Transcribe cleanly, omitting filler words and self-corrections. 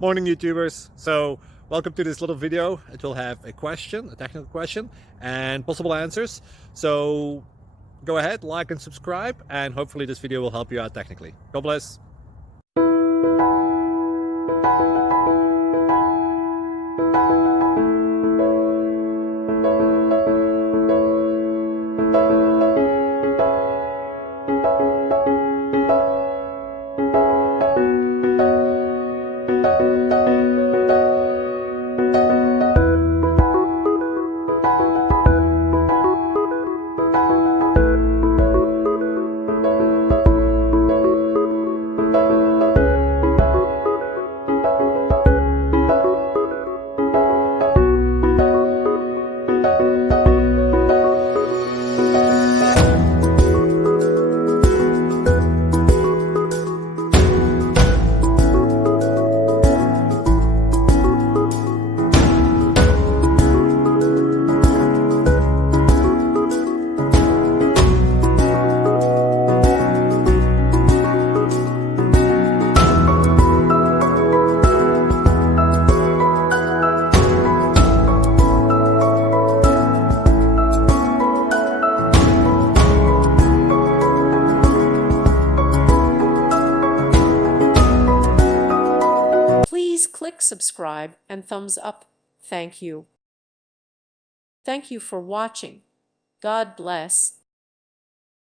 Morning YouTubers. So welcome to this little video. It will have a question, a technical question, and possible answers. So go ahead, like and subscribe, and hopefully this video will help you out technically. God bless. Please click subscribe and thumbs up. Thank you. Thank you for watching. God bless.